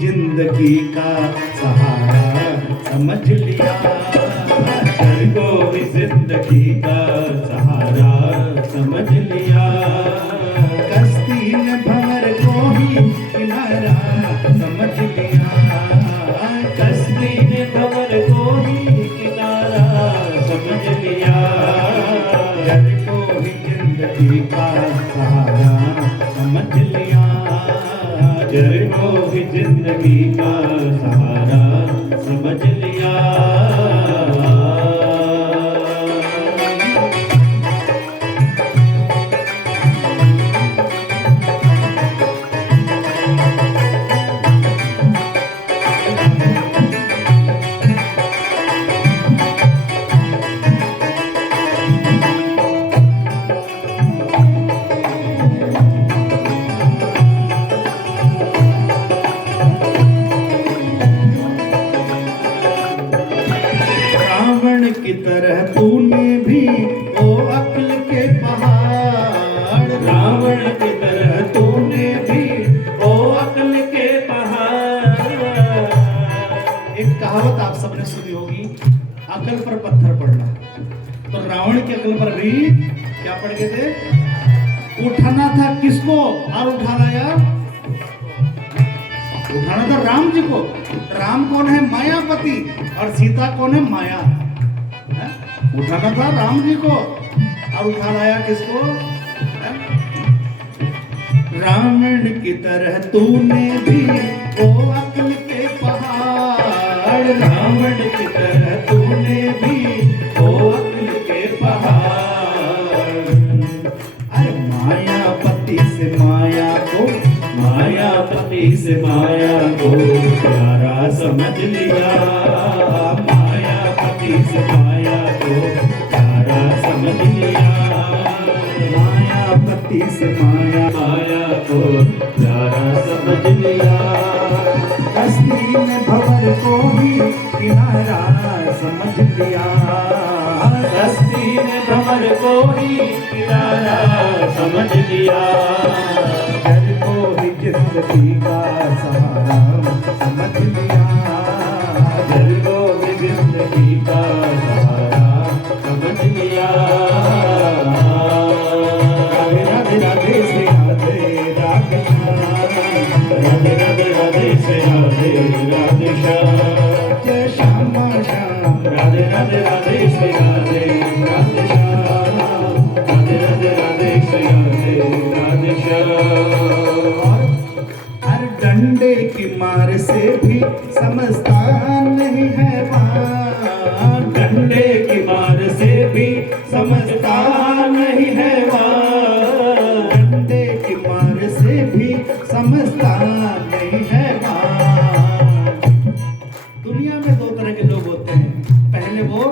जिंदगी का सहारा समझ लिया, डर को भी जिंदगी का सहारा समझ लिया। कश्ती ने भंवर को ही किनारा समझ लिया, कश्ती ने भंवर को ही किनारा समझ लिया। डर को भी जिंदगी का सहारा समझ लिया, डर को भी जिंदगी का सहारा समझ लिया। की तरह तूने भी ओ अक्ल के पहाड़, रावण की तरह तूने भी ओ अक्ल के पहाड़। एक कहावत आप सबने सुनी होगी, अकल पर पत्थर पड़ना। तो रावण की अकल पर भी क्या पड़ गए थे? उठाना था किसको और उठा लाया? उठाना था राम जी को। राम कौन है? मायापति। और सीता कौन है? माया। उठाना था राम जी को और उठा लाया किसको? रावण की तरह तूने भी ओ अक्ल के पहाड़, रावण की तरह तूने भी ओ अक्ल के पहाड़। अरे मायापति से माया को, मायापति से माया को प्यारा समझ लिया, मायापति से माया को प्यारा समझ लिया, मायापति से माया को प्यारा समझ लिया। कश्ती ने भंवर को ही किनारा समझ लिया, कश्ती ने भंवर को ही किनारा समझ लिया। डर को ही जिंदगी का सहारा समझ लिया, डर को भी जिंदगी का सहारा समझ लिया। राधे राधे राधे से राधे राधे राधे राधे राधे से राधे राधे श्याम, जय श्याम श्याम। राधे राधे राधे से राधे राधे श्याम, राधे राधे राधे से राधे राधे श्याम। हर डंडे की मार से भी समझता नहीं है वहाँ, डंडे की मार से भी समझता नहीं है वहाँ, डंडे की मार से भी समझता नहीं है वहाँ। दुनिया में दो तरह के लोग होते हैं, पहले वो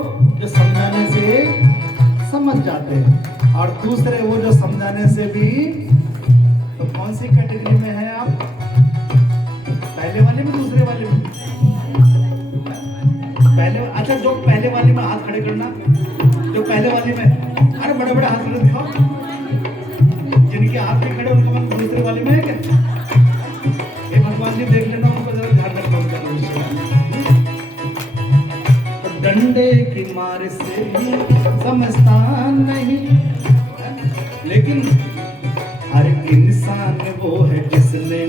जो समझाने से समझ जाते हैं और दूसरे वो जो समझाने से भी। तो कौन सी कैटेगरी में है आप? पहले वाले में, दूसरे वाले में? पहले। अच्छा, जो पहले वाले में हाथ खड़े करना, जो पहले वाले में, अरे बड़े बड़े हाथ खड़े दिखाओ। जिनके हाथ नहीं खड़े उनका मन दूसरे वाले में है क्या? ये भगवान जी देख लेना, उनको जरा ध्यान रखना उनका भविष्य। तो डंडे की मार से भी समझता नहीं, लेकिन हर इंसान वो है जिसने,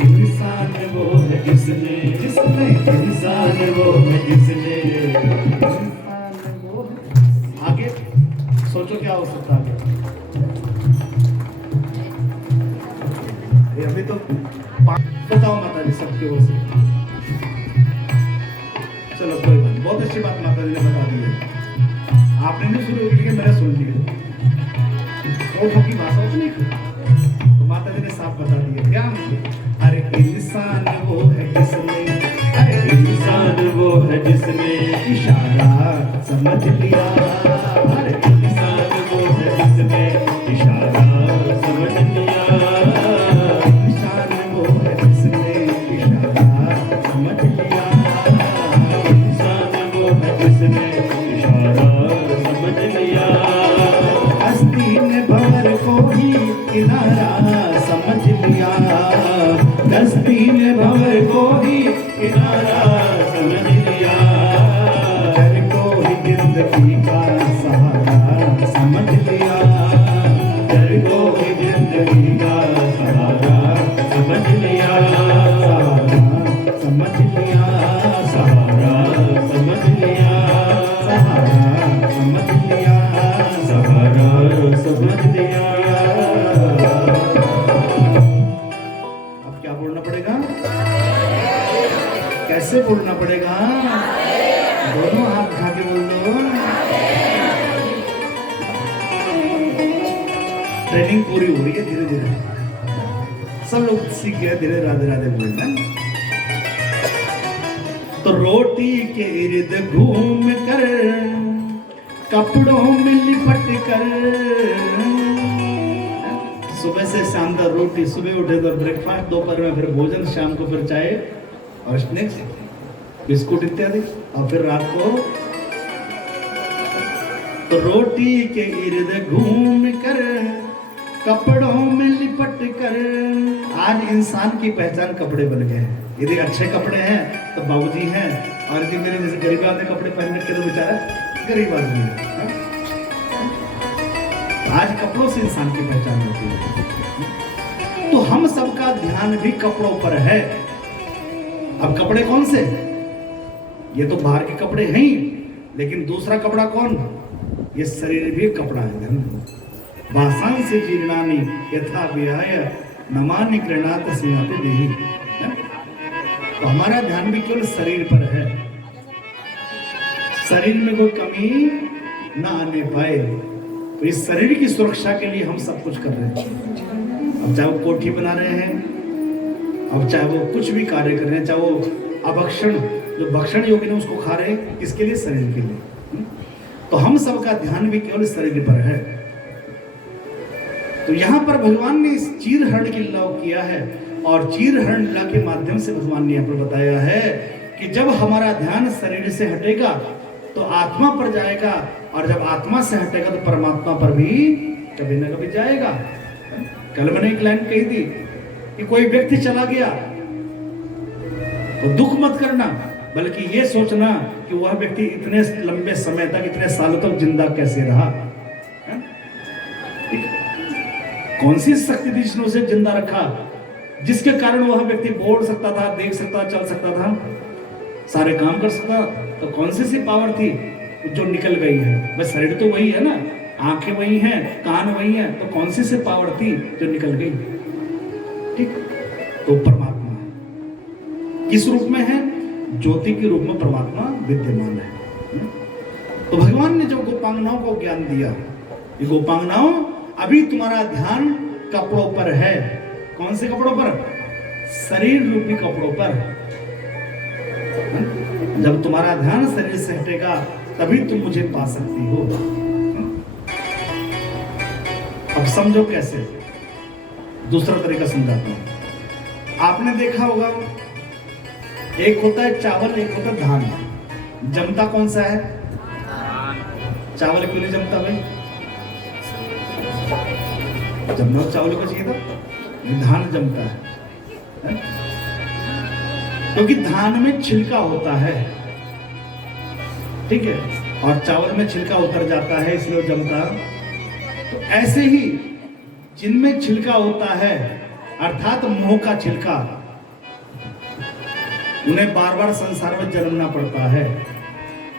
इंसान वो है जिसने, जिसने इंसान वो है जिसने, इंसान वो है। आगे सोचो क्या हो सकता है? अभी तो बताओ माता जी सबकी ओर से। चलो कोई बात, बहुत अच्छी बात माता जी ने बता दी है। आपने नहीं शुरू की, मैंने सुन लिया। ओठों की भाषा नहीं तो माता जी ने साफ बता दिया क्या? अरे इंसान वो है जिसने, अरे इंसान वो है जिसने इशारा समझ लिया, अरे इंसान वो है जिसने इशारा समझ लिया, इंसान वो है जिसने इशारा समझ लिया, इंसान वो है जिसने इशारा समझ लिया। हस्ती ने भंवर को ही किनारा समझ लिया, हस्ती ने भंवर को ही किनारा समझ लिया, जल को ही जिंदगी का सहारा समझ लिया, जल को ही जिंदगी का सहारा समझ लिया, सहारा समझ लिया, सहारा समझ लिया, सहारा समझ लिया, सहारा समझ लिया। अब क्या बोलना पड़ेगा? कैसे बोलना पड़ेगा? दोनों हाथ उठा के बोल दो। ट्रेनिंग पूरी हो रही है धीरे धीरे, सब लोग सीख गए धीरे राधे राधे बोलना। तो रोटी के इर्द घूम कर, कपड़ों में लिपट कर, सुबह से शाम तक रोटी, सुबह उठे तो ब्रेकफास्ट, दोपहर में फिर भोजन, शाम को फिर चाय और स्नैक्स, बिस्कुट इत्यादि, और फिर रात को तो रोटी के इर्द घूम कर, कपड़ों में लिपट कर। आज इंसान की पहचान कपड़े बन गए हैं। यदि अच्छे कपड़े हैं तो बाबूजी हैं, और यदि मेरे जैसे गरीब आदमी कपड़े पहन के तो बेचारा गरीब आदमी है। आज कपड़ों से इंसान की पहचान होती है। तो हम सबका ध्यान भी कपड़ों पर है। अब कपड़े कौन से? ये तो बाहर के कपड़े हैं ही, लेकिन दूसरा कपड़ा कौन? ये शरीर भी कपड़ा है। भाषां से जीर्णानि यथा विहाय नमानि गृह्णात सिंहाते देहि। तो हमारा ध्यान भी केवल शरीर पर है, शरीर में कोई कमी ना आने पाए। तो इस शरीर की सुरक्षा के लिए हम सब कुछ कर रहे हैं। अब चाहे वो कोठी बना रहे हैं, अब चाहे वो कुछ भी कार्य कर रहे हैं, चाहे वो अभक्षण, जो भक्षण योगी ने उसको खा रहे हैं, किसके लिए? शरीर के लिए। तो हम सबका ध्यान भी केवल शरीर पर है। तो यहाँ पर भगवान ने इस चीरहरण की लीला किया है, और चीरहरण लीला के माध्यम से भगवान ने यहाँ पर बताया है कि जब हमारा ध्यान शरीर से हटेगा तो आत्मा पर जाएगा, और जब आत्मा से हटेगा तो परमात्मा पर भी कभी ना कभी जाएगा। कल मैंने एक लाइन कही थी कि कोई व्यक्ति चला गया तो दुख मत करना, बल्कि ये सोचना कि वह व्यक्ति इतने लंबे समय तक, इतने सालों तक जिंदा कैसे रहा। कौन सी शक्ति थी जिसने उसे जिंदा रखा, जिसके कारण वह व्यक्ति बोल सकता था, देख सकता, चल सकता था, सारे काम कर सकता? तो कौन सी पावर थी जो निकल गई है? बस शरीर तो वही है ना, आंखें वही हैं, कान वही हैं, तो कौन सी पावर थी जो निकल गई? ठीक, तो परमात्मा किस रूप में है? ज्योति के रूप में परमात्मा विद्यमान है। तो भगवान ने जो गोपांगनाओं को ज्ञान दिया, ये गोपांगनाओं, अभी तुम्हारा ध्यान कपड़ों पर है। कौन से कपड़ों पर? शरीर रूपी कपड़ों पर। जब तुम्हारा ध्यान शरीर से हटेगा तभी तुम मुझे पा सकती हो। अब समझो कैसे, दूसरा तरीका समझाता हूं। आपने देखा होगा, एक होता है चावल, एक होता है धान। जमता कौन सा है? चावल क्यों नहीं जमता भाई? जमना चावल को चाहिए था, धान जमता है। क्योंकि धान में छिलका होता है, ठीक है, और चावल में छिलका उतर जाता है, इसलिए जमता। तो ऐसे ही जिनमें छिलका होता है, अर्थात मोह का छिलका, उन्हें बार बार संसार में जन्मना पड़ता है।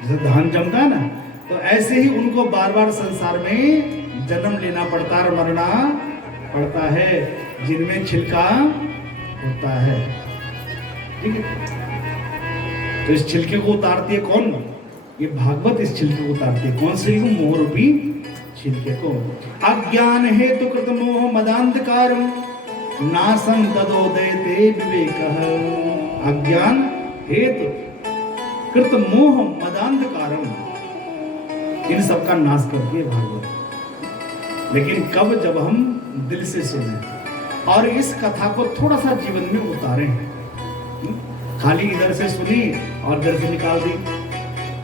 जैसे धान जमता है ना, तो ऐसे ही उनको बार बार संसार में जन्म लेना पड़ता है और मरना पड़ता है, जिनमें छिलका होता है। ठीक है, तो इस छिलके को उतारती है कौन? ये भागवत इस छिलके को उतारती है। कौन से? मोह रूपी छिलके को। अज्ञान हेतु कृत मोह मदांधकार नासं तदोदयते विवेकः। अज्ञान हेतु कृत मोह मदांधकारम, इन सबका नाश करती है भागवत। लेकिन कब? जब हम दिल से सुने और इस कथा को थोड़ा सा जीवन में उतारें। खाली इधर से सुनी और इधर से निकाल दी,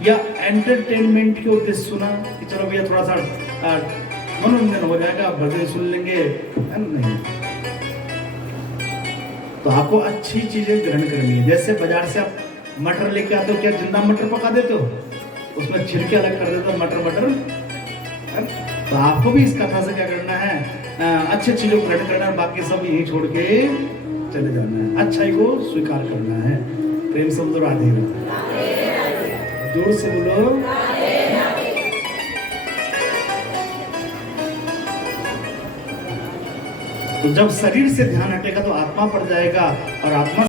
या एंटरटेनमेंट के उद्देश्य सुना कि चलो भैया थोड़ा सा मनोरंजन हो जाएगा, भजन सुन लेंगे, नहीं। तो आपको अच्छी चीजें ग्रहण करनी है। जैसे बाजार से आप मटर लेके आते हो, क्या जिंदा मटर पका देते हो? उसमें छिलके अलग कर देते हो, मटर। तो आपको भी इस कथा से क्या करना है, अच्छी चीजों को ग्रहण करना है, बाकी सब यही छोड़ के चले जाना है, अच्छाई को स्वीकार करना है। प्रेम से बोलो राधे राधे, जोर से बोलो। तो जब शरीर से ध्यान हटेगा तो आत्मा पर जाएगा, और आत्मा